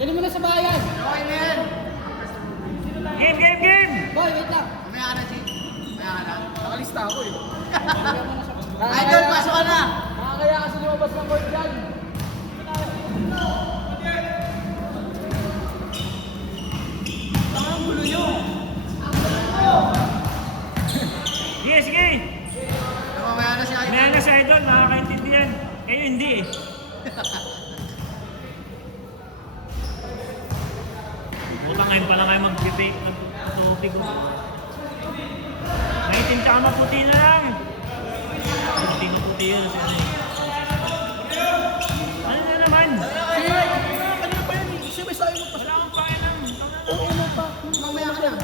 Dali mo na sa bayan. Okay na yan. Game! Boy, wait lang. Mamaya ka na, G. Mamaya ka na. Nakalista ako eh. Idol, pasok ka na. Nakakaya kasi lumabas ng court dyan. Ang gulo nyo. Sige! Mamaya na si Idol. May na sa idol, nakakaintindihan. Kayo hindi eh. Utang ngayon pala kayo mag-topic ko. Maitim tsaka maputi na lang. Maputi yun. Ano na naman? Kanina pa yan eh. Kasi may sayo mo pa. Wala akong pakialam. Oo mo pa. Mamaya ka na.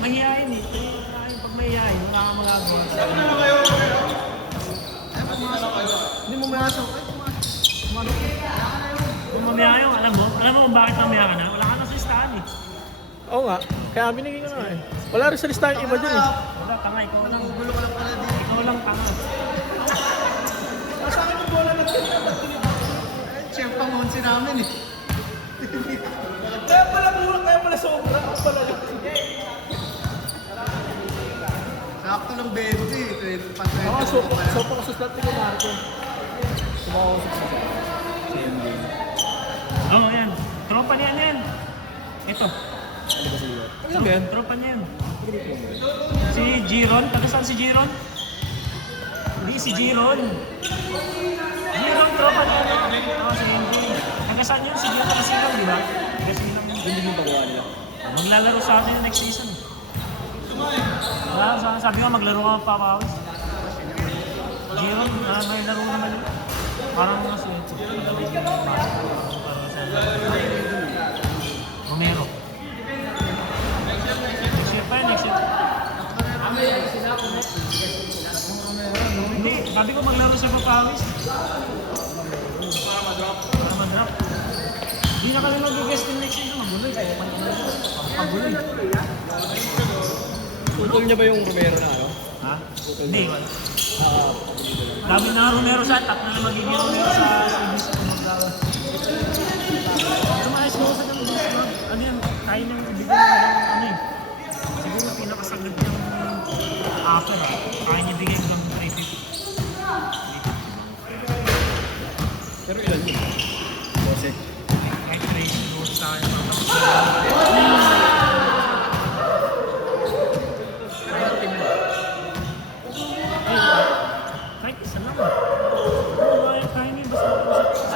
Mahihayin eh. Pag mahihayin, wala kang magagawa. Hindi mo masok. Kung mamaya kayo, alam mo kung bakit mamaya ka na? Wala ka na sa listahan eh. Oo nga. Kaya binigay ko na eh. Wala rin sa listahan iba dyan eh. Wala, tanga, ikaw lang. Gulo ka lang pala din. Ikaw lang tanga. Sa akin yung bola na Siyempre pang onsi namin eh. Kaya pala sobra. Ako pala lang. Sakto lang 20. Ako, sopa ko sa slot ni Marco. Sumawa ko sa slot. Oo, yan. Tropa niyan yan. Ito. Ano ba yan? Tropa niya yan. Si Giron. Taga saan si Giron? Hindi, si Giron. Giron, tropa niya. Oo, si Henry. Taga saan yun? Si Giron, taga Silang, di ba? Taga Silang. Hindi yung pagawa nila. Maglalaro sa atin next season. Wala, sabi nga maglaro ka papawis. Giron, may laro naman yun. Parang mas ito. Romero. Next year pa yun, next year. Hindi, sabi ko maglaro siya papawis. Para ma-drop. Hindi na kami mag-guest din next season. Maguloy. Maguloy. Tutol niya ba yung Romero na ano? Ha? Hindi, wala. Dami na Romero siya, tatlo na magiging Romero sa service. Tumayos mo sa ganun. Ano yan, kaya nang ibigay ng ano eh. Siguro pinakasagad ng offer ha. Kaya niya bigay ng 350. Pero ilan yun? 12. Kahit 3 siguro sa akin. Kahit isa lang. Kaya niya basta sa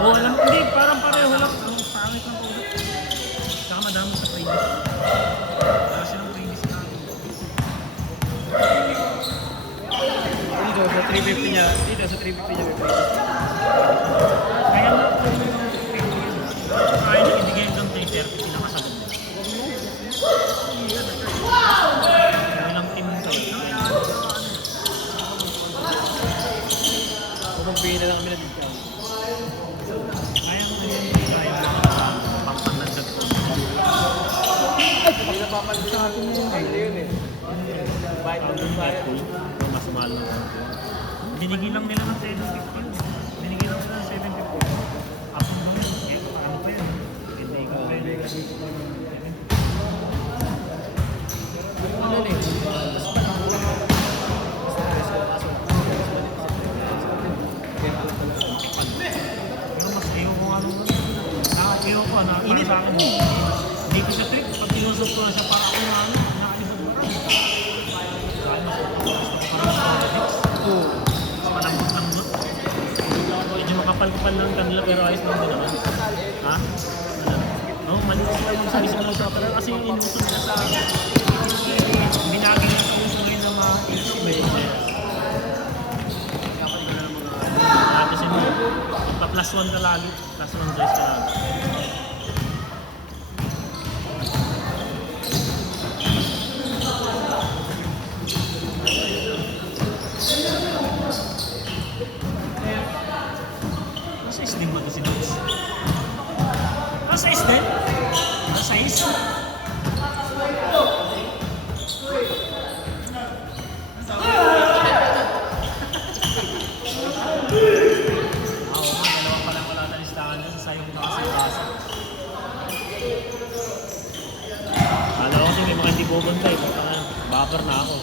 Oo, alam, hindi, parang pareho lang. Ang pangit ng kausap. Saka madami sa previous. Wala silang previous na. Dito sa 350 niya. Dito sa 350 niya may previous. Kaya mo, kaya niya ibigay hanggang 330, pinakasagot mo. Ilang team kayo. Kung magbigay na lang kami na dito. Kaya mo yan, kaya mo pangpanagdag ko. Hindi na papalit sa atin yun. Hindi yun eh. Bite on the fire. Mas mahal lang. Binigay lang nila ng 750. Binigay lang sila ng 750. Apong naman, ano pa yun? Hindi ko pa yun. Ano eh? Pero mas ayaw ko ano. Ayaw ko ano. Para sa akin. Hindi ko siya trip. Pag tinusok ko na siya para ako na ano. Nakalisod ba? Kaya mas parang sa politics. Mas malambot-lambot. Medyo makapal-kapal lang kanila pero ayos lang din naman. Ha? Oo, mali ko sila yung sabi sa mga usapan kasi yung inuso nila sa binagi na sa uso ngayon ng mga isip. Tapos yung plus 1 ka lagi. Plus 1 size ka lagi. Size din ba ito si Vince? Size din? Size? Dalawa pa lang wala na listahan niya. Sayang na kasi yung basa. Kala ko kasi may mga hindi pupunta eh. Backer na ako.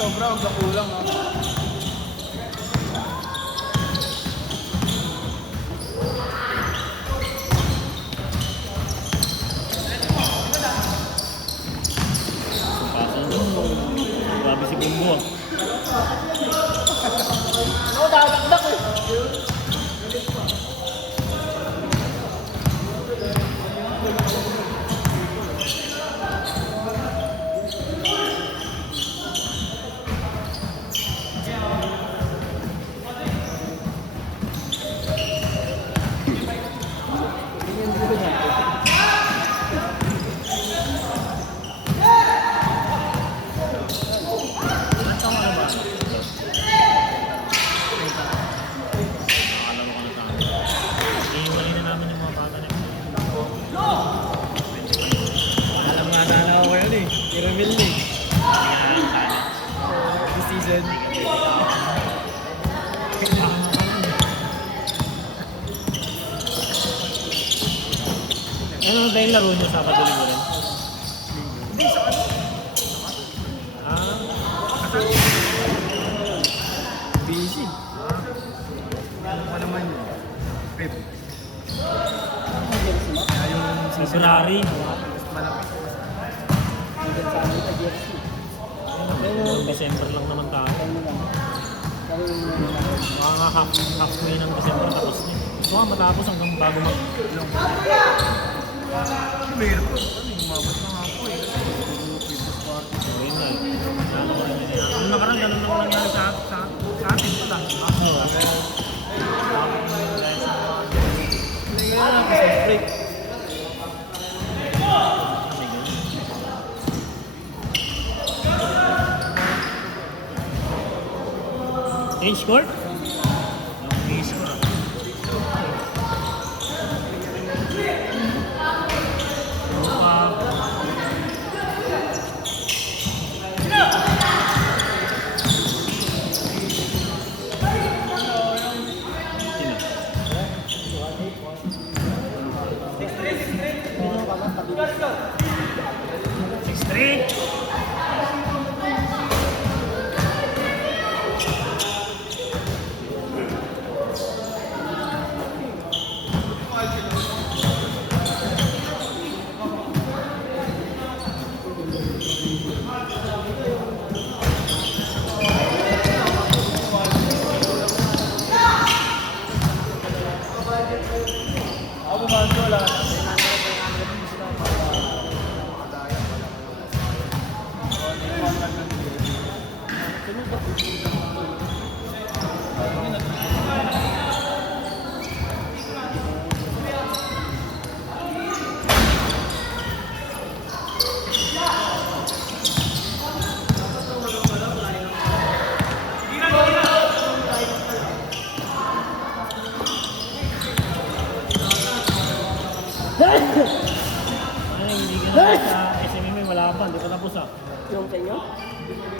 Sobra, huwag na kulang. Grabe si Bumbo. Ano, dadakdak eh. Alam nga na ako yun eh. Caramel eh. This season. Ano ba yung laro nyo sa Katuliburan? Hindi, sa ano? Ah, Busy. Ano pa naman yun? Pep. Kaya yung February. mas malaki. Ayun, December lang naman tayo. Mga halfway ng December tapos na. Gusto nga matapos hanggang bago mag-long. Mahirap po. Umabot na nga po eh. So yun nga. Ang nakarang ganun naman nangyari sa atin pala. Oo. Hindi nga lang kasi break. Change court? Change court. Six three. Ako bumanto wala. Ay, hindi ka na sa SMMA, wala pa, hindi pa tapos ah. Yung sa inyo?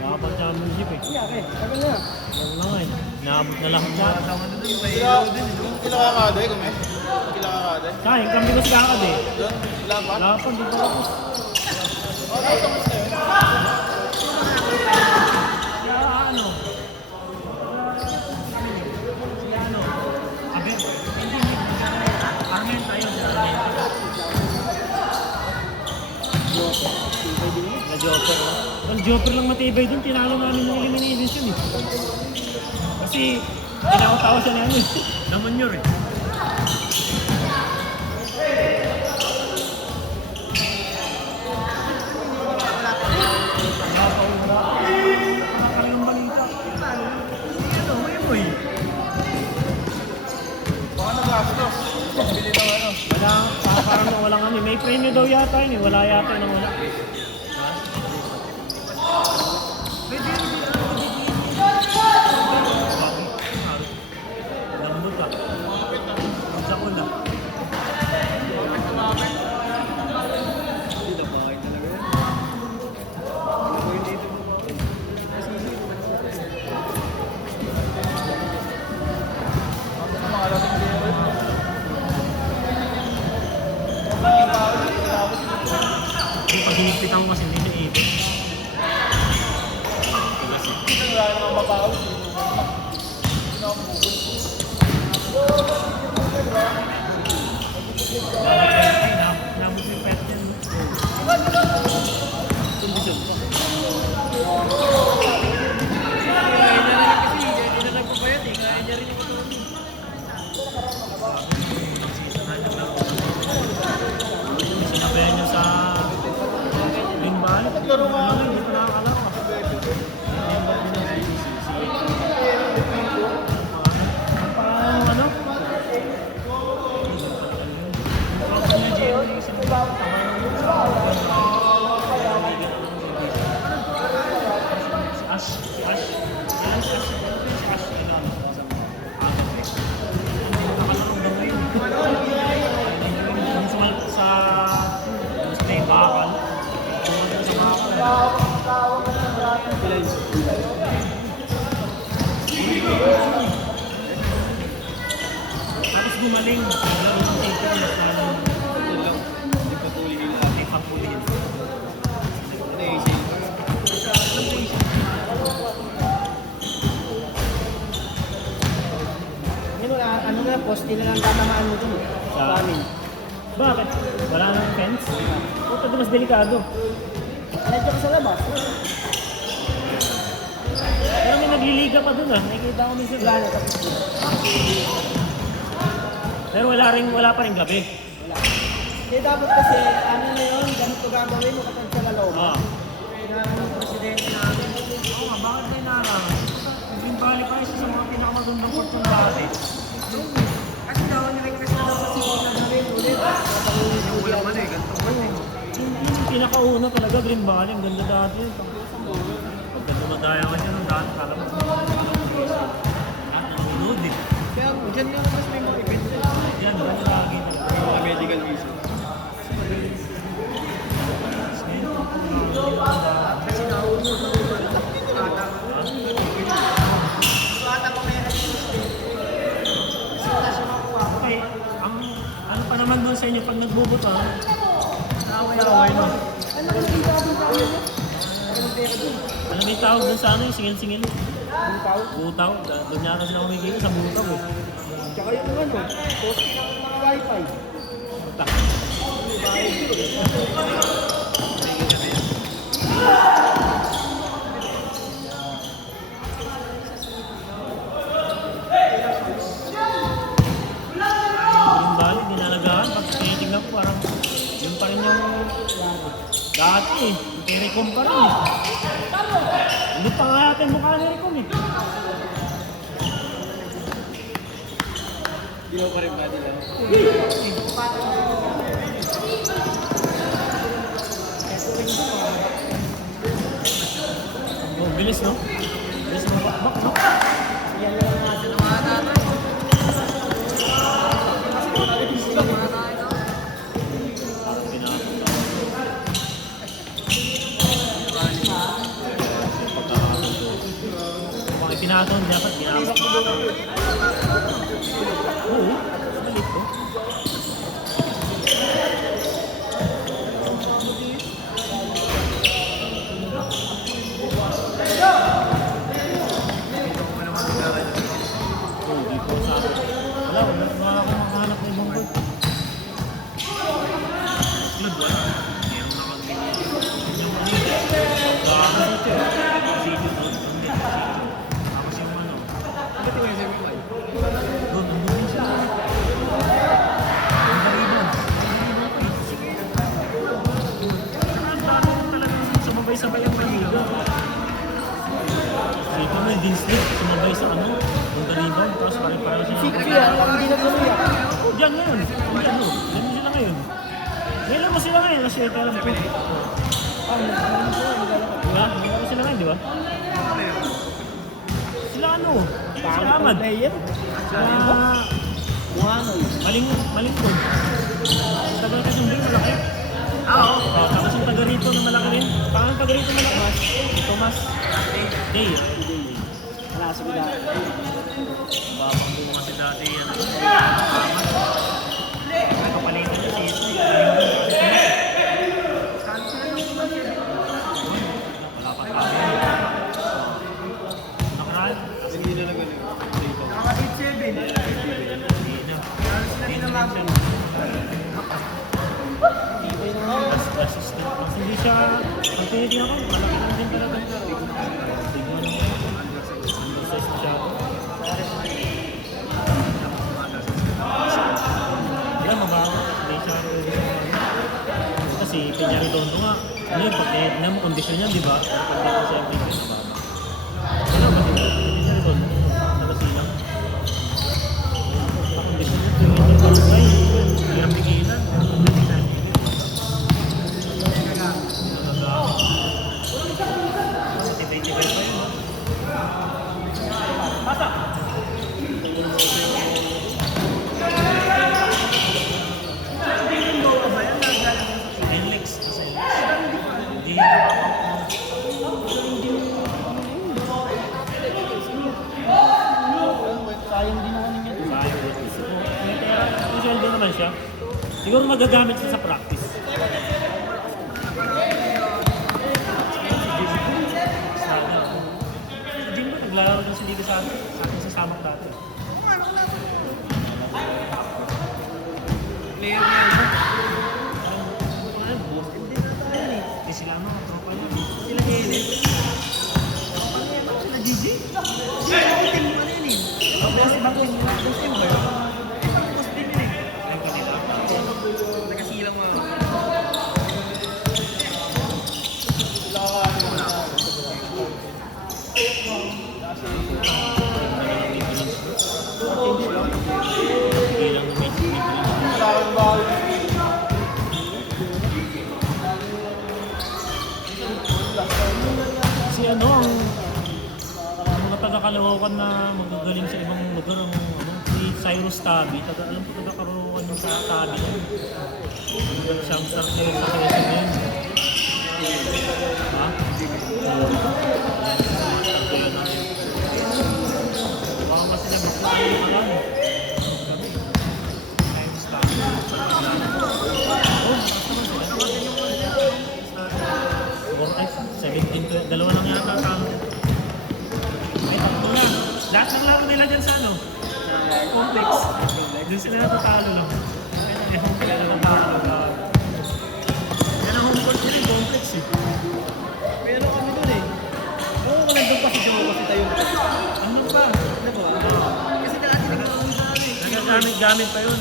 Wala pa championship eh. Iyake, sabi na. Wala na nga eh. Naabot na lahat na. Kilakakade kami. Kilakakade. Kaya, yung kami ko sa kakad eh. Doon, laban. Wala pa, hindi pa tapos. Kaya ano? Si ano? Abel? Hindi. Armen tayo. Na Joker. Ang Joker lang matibay dun, tinalo namin ng elimination eh. Kasi, tinawag-tawa siya na ano eh. Naman yun eh. Nakakalilang balita. Ano, may amoy. Wala, parang nawala kami. May premyo daw yata yun eh. Wala yata yun, wala. Lambot ah. Sa una. Hindi na bakit talaga yan. Ako yung dito. Kasi hindi. Mga lasing dito. Yung pag hinigpitan ko kasi hindi siya ipit. Wala namang mabaho. Nabot yung pet yan. Kondisyon pa. Kaya niya rin kasi, hindi na nagpapayat eh. Kaya niya rin yung katawan. Sinabayan niya sa Green Valley. Naglaro nga ako. Hindi ko nakakalaro. Parang ano? Tapos gumaling. Naglaro ng take ko. Ito lang. Hindi patuloy yung lahat. Papulihin. Ano yung isip? Yun, ano na, poste na lang tatamaan mo dun. Sa amin. Bakit? Wala nang fence? Puta doon mas delikado. Nandiyan ka sa labas. Pero may nagliliga pa doon ah. Nakikita ko minsan. Wala na, tapos yun. Pero wala pa rin gabi. Hindi, dapat kasi, ano na yun, ganito gagawin mo kapag sa lalaw. Ah. Kailangan ng presidente namin. Oo nga, bakit may naraman? Green Valley pa isa sa mga pinakamagandang port ng dati. Kasi daw, nirequest na daw sa city na gawin ulit. Yung walang ano eh. Ganito pa eh. Yung pinakauna talaga Green Valley. Ang ganda dati. Pag ganda madaya ka dyan, ang dati kala mo. Ah, nalunod eh. Kaya, dyan yung mas may mga event. Yan, ganda lagi. Yung mga medical visa. Kasi nauna. Bata pa may Okay, ang ano pa naman doon sa inyo pag nagbubuto ha? Away-away no? ano ka nakita ka dun sa amin? Ano may tawag doon sa ano yung singil-singil? Butaw. Butaw. Doon yata sila kumikita sa butaw eh. Tsaka yung ano, poste ng mga wifi. Puta. Yung balik, dinalagaan. Pag tinitignan ko parang yun pa rin yung dati eh. Yung kay Recom pa rin eh. Hindi pa nga yata yung mukha ni Recom eh. Hindi ko pa rin ba nila? Oh, bilis no? Bilis mo bakbak no? Yan lang natin. Naman natin. Parang pinapot. Bakit pinatong? Dapat pinapot. Oo, balik ko. Oo, di ko sa akin. Wala akong makahanap ng ibang board. Club, wala. Meron na kang ganyan. Yung mali. Baka dito eh. Kasi dito. Tapos yung ano. Bakit yung SMY? Doon, nandun din siya. Ang Bariban. Ang dati talagang sumabay-sabay ang paliga. Sika mo yung Dinslit, sumabay sa ano, yung Bariban, tapos pare-pareho siya. Sikri yan, lang hindi na tuloy ah. Oh, dyan ngayon. Dyan, no. Dyan ngayon. Ngayon mo sila ngayon, kasi ito alam ko. Diba? Ngayon mo sila ngayon, di ba? Sila ano? Sila Ahmad. Player. Sila... Malingkod. Taga Kasumbing, malaki. Oo. Tapos yung taga rito na malaki rin. Pangalan taga rito malaki? Thomas. Day. Wala sa bila. Babang buo kasi dati yan. May kapalitan na si wala pa tayo. Nakaraan. Hindi na nagaling. Dito. Hindi siya, ang tinitin ako, malaki lang din talaga. Tignan mo. Undersize masyado. Wala, mabaho. Hindi siya kasi Peñarredondo nga. Ano yun, pag tignan mo kondisyon niya, di ba? Pag dito sa MVP, mabaho. Ano ba dito? Peñarredondo. Nakasilang. Pag kondisyon niya, tingin niya barangay. Hindi ang pigilan. Tibay-tibay pa yun. Bata! Enlex. Hindi. Sayang din naman niya. May sweldo naman siya. Siguro magagamit siya sa practice. Hindi mo naglalaro din si Liga sa akin sa Samak dati. Player na yun. Hindi sila ano, tropa niya. Sila Helen. Sila Gigi. Sila team mo na yun eh. Boss team ba yun? Boss team yun eh. Ayun kanila. Nagkasilang mga. Hindi lang na may si ano ang mga taga-Caloocan na magagaling sa ibang lugar ang ano, si Cyrus Tabi, alam ko taga-Caloocan yung sa Tabi yan. Siyang star player sa Quezon ngayon. Ha? Baka mas sila magkakaroon yung alam. Cyrus Tabi. Oh, basta 17, dalawa lang yata talo. May tatlo na. Lahat ng laro nila dyan sa ano? Complex. Doon sila natatalo lang. May home court na natalo lang. Yan ang home court nila yung complex eh. Pero kami doon eh. Oo, kung nandun pa si Joe kasi tayo. Ano pa? Ano ba? Kasi dati nagkakaroon sa ano eh. Nagagamit pa yun.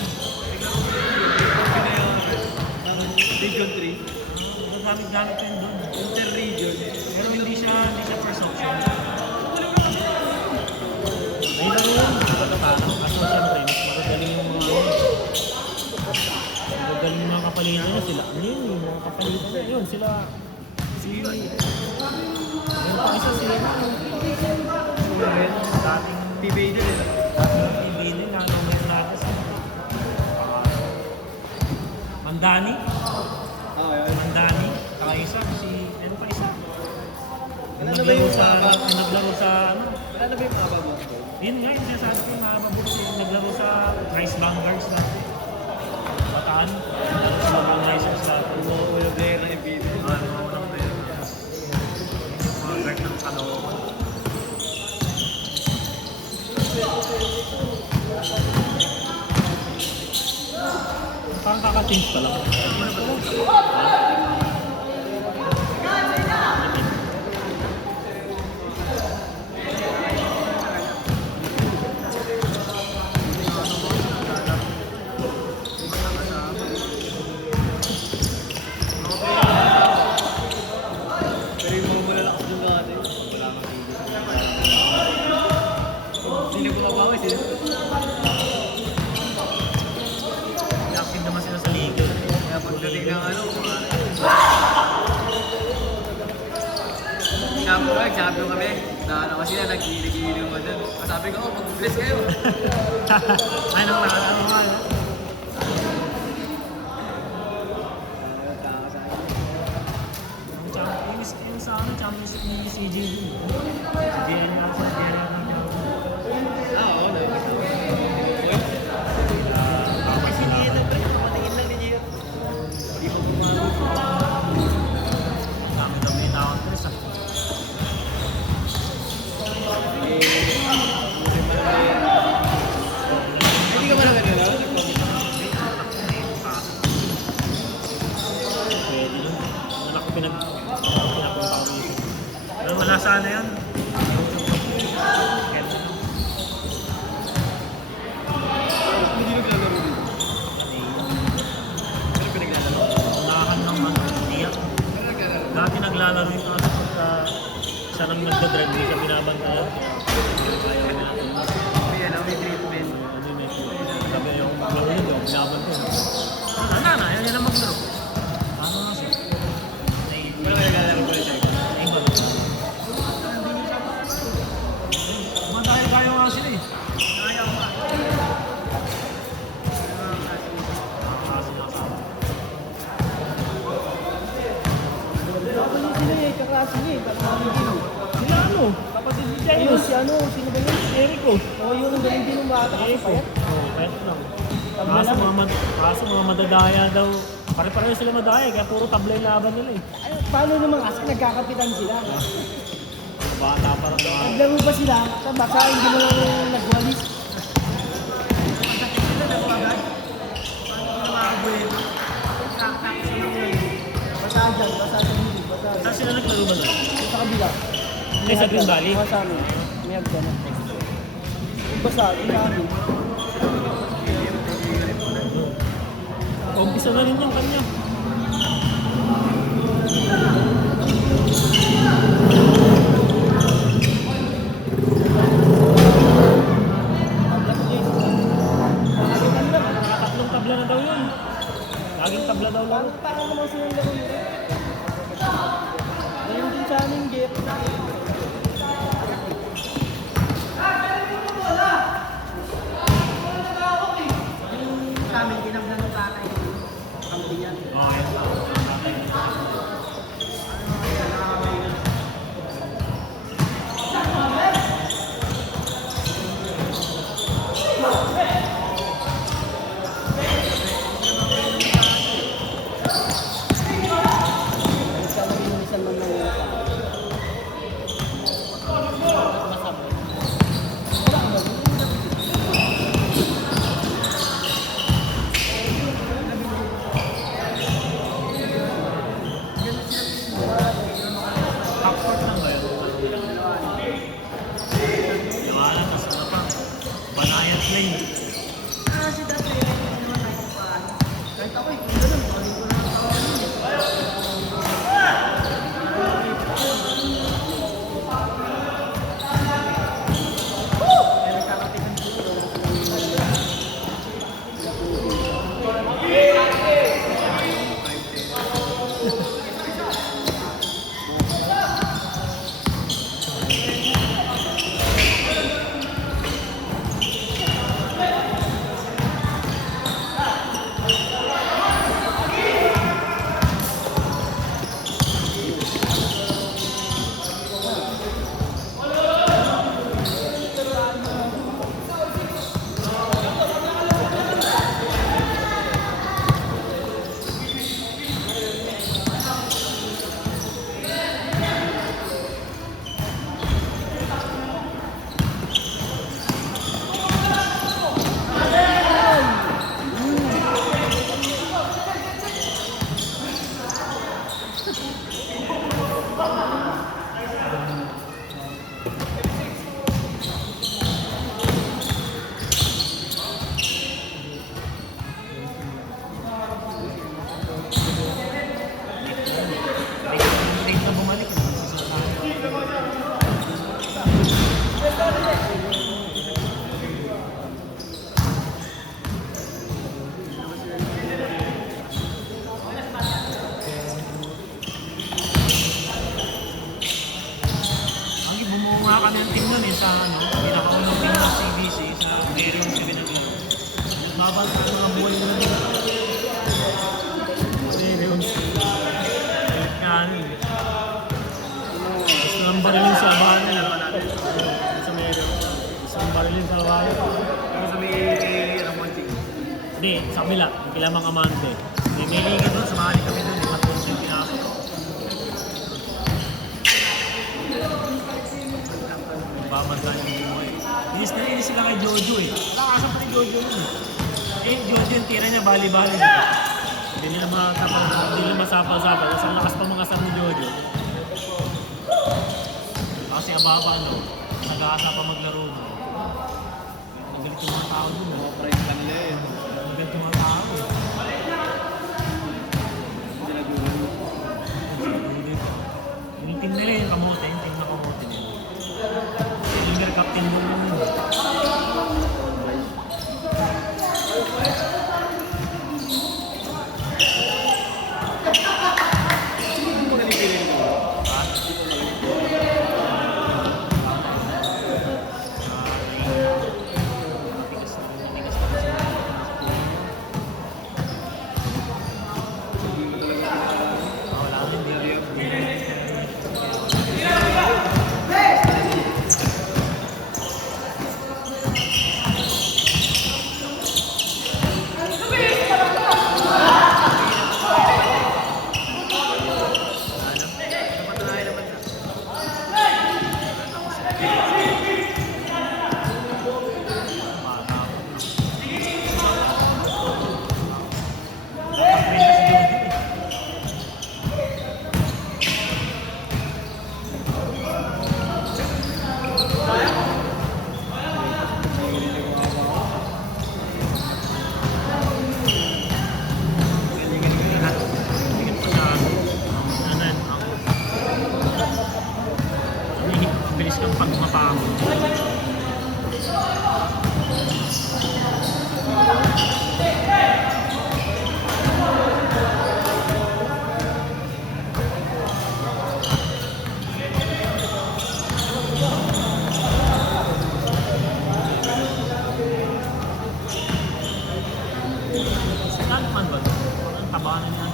Region 3. Nagagamit pa yun doon. Inter-region. Pero hindi siya first option. Ayun lang yun. Parang kaso siyempre, mas magagaling yung mga magagaling yung mga kapalitan niya sila. Ano yun, yung mga kapalitan niya. Yun, sila. Yung pa isa sila. Dating PBA din eh. PBA din, meron natin. Mandani. Mandani. Saka isa, ano pa isa? Naglaro sa ano? Wala na ba yung mga bago? Yun nga, yung sinasabi ko yung mabuti naglaro sa Rice Vanguards dati. Bataan. Sa mga Ricers dati. Yung player ng MVP. Mga unang player na. Mga guard ng Caloocan. Parang kaka-change pa lang. Pero yung mga malalakas doon dati. Wala kang tigil. Sino ko mabawi? Sino? Active naman sila sa liga. nag-champion kami. Na ano kasi na, nag-iiling mo dun. Sabi ko, oh, mag-bless kayo. Ay, nang nakakatawa nga. Yung sa ano, Champions League ni CJ dun. CJ na sa DNR ng Oo, Kasi si Nieto, pre. Patingin lang ni Nieto. Hindi mo gumagawa. dami-dami yung tao, Chris, ah. Hindi ka ba nagagalaw? Pwede nun. Ano ako pinagpapawisin. Pero malasa na yun. Kaya na. Hindi naglalaro dito. Pero pinaglalaro. Unahan ng mga iyak. Pero naglalaro. Dati naglalaro yung kaso pagka siya nang nagdadrive, hindi siya binabantayan. Ayaw na. May ano, may treatment. Ano yun eh. Sabi yung maglaro yun, yung binabantayan. Ano na, yan ang maglaro. Ano nga siya? Pero naglalaro ko rin siya. Iba. Madahil-gayo nga sila eh. Ayaw pa. Nakakaso na kasama. Ako yung sila eh, kaklase niya eh. Kapatid din. Sila ano? Kapatid ni Jairo. Si ano, sino ba yun? Jericho. Oo, yun ang galing din ng bata kasi payat. Oo, pwede lang. Tabla lang eh. Kaso mga madadaya daw. Pare-pareho sila madaya, kaya puro tabla yung laban nila eh. Ay, paano naman kasi nagkakapitan sila? Bata pa rin mga. Naglaro ba sila? Sa baka hindi mo lang nagwalis. Basahan, basahan hindi, basahan. Saan sila naglaro ba na? Sa kabila. Hindi, sa Green Valley? Mga sa amin. May hagdan. Basa, ilalim. Umpisa na rin yung kanya. Tatlong tabla na daw yun. Laging tabla daw lang. Parang naman silang laro nila. Ganyan din sa amin, Jeff. Yung sa amin, tinagnan ng tatay. Ang diyan. Okay. Sa amin, yung isang man lang yun. Masabay. Wala ka ba? Half-court lang ba yun? Liwanag, tas ano pa? Banayad lane. Kasi dati, hindi naman tayo pa. Kahit ako, hindi ganun. Hindi ko naman tawagan yun. Kaya nagkakapitan dito. sa pinakaunang team ng CBC sa area ng Pinaglan. Nagbabal ka mga buhay na nila. Serious. Yan. Gusto ng barilin sa abahan nila. Sa meron. Gusto ng barilin sa abahan. Sa may Ramonching. Hindi, sa kabila. Yung Kilamang Amante. May ligid doon. Sumali kami doon. Yung matulog yung pinasok. Bamadlan yung buhay. Inis na inis sila kay Jojo eh. Nakakasap pa ni Jojo yun eh. Jojo yung tira niya bali-bali. Hindi nila masapal-sapal. Kasi ang lakas pa mga sab ni Jojo. Kasi ababa nag-aasa pa maglaro mo. Nagalit yung mga tao dun eh. Price lang nila eh. Nagalit yung mga tao eh. Yung team nila yung kamote, yung team na kamote nila. Silver captain mo yun. Wala din din. Bilis ng pagmapako. Stuntman ba? Ang taba na niya.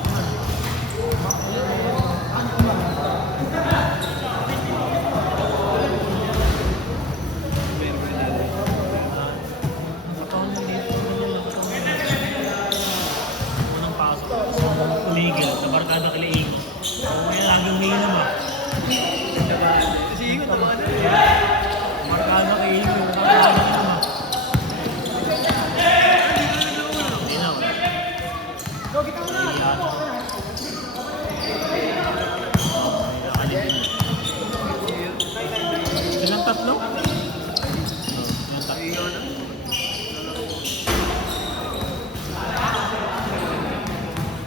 Unang pasok. Tumigil. Sa barkada kaliig. Kaya laging may inom ah. Kasi ingot ang mga nila. Barkada kaliig. Barkada inom ah. Inom. Silang tatlo? Silang tatlo.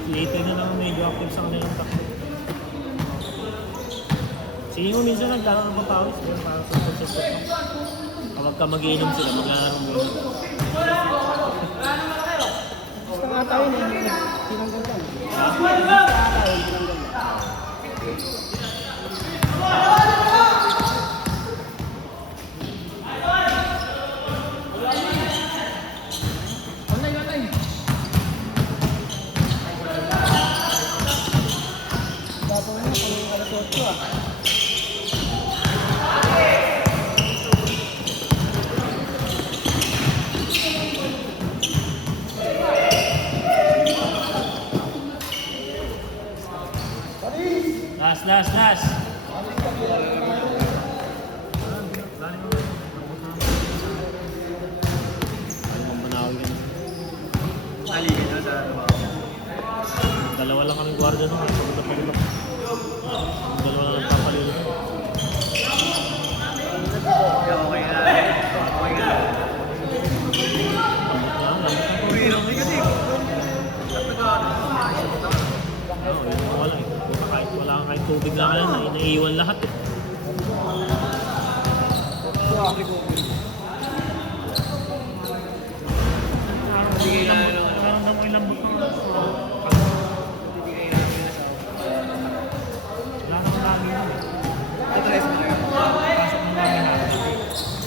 Later na lang medyo active sa kanilang tatlo. Sige mo minsan nagkaroon ng papawis. Para sa successful pa. Kapag ka mag-iinom sila, maglalaro mo yun. Gusto nga tayo na tinanggal lang. Gusto nga tayo tinanggal lang. Bago na, kung alas 8 ah. Last. Naligid na sa Dalawa lang kaming gwardiya nun. Pagod. Dalawa lang nagpapalilo. okay na. Okay na. Uwi lang kasi. Wala eh. Kahit tubig lang yan, naiiwan lahat eh. Sige na. Nararamdaman mo yung lambot ng wala namang lagi yun eh. Tatrace mo kayo. Pasok mo lagi natin.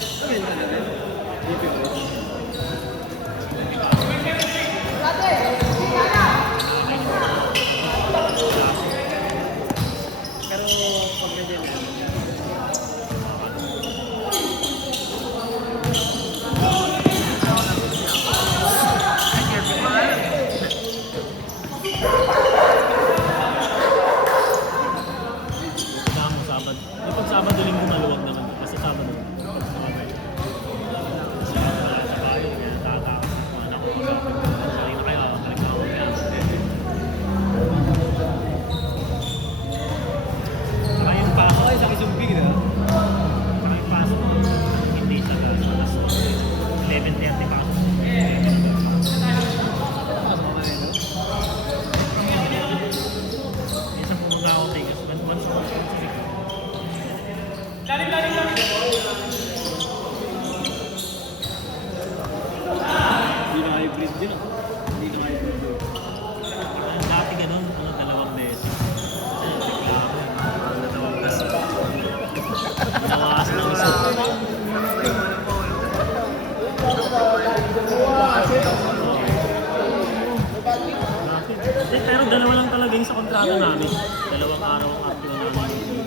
barkada namin. 2 araw ang upload namin.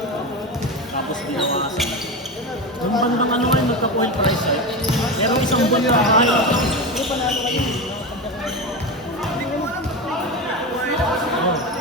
Tapos binawasan. Yung bandang ano ngayon, nagka-oil price eh. Pero isang buwan na tayo. Oh.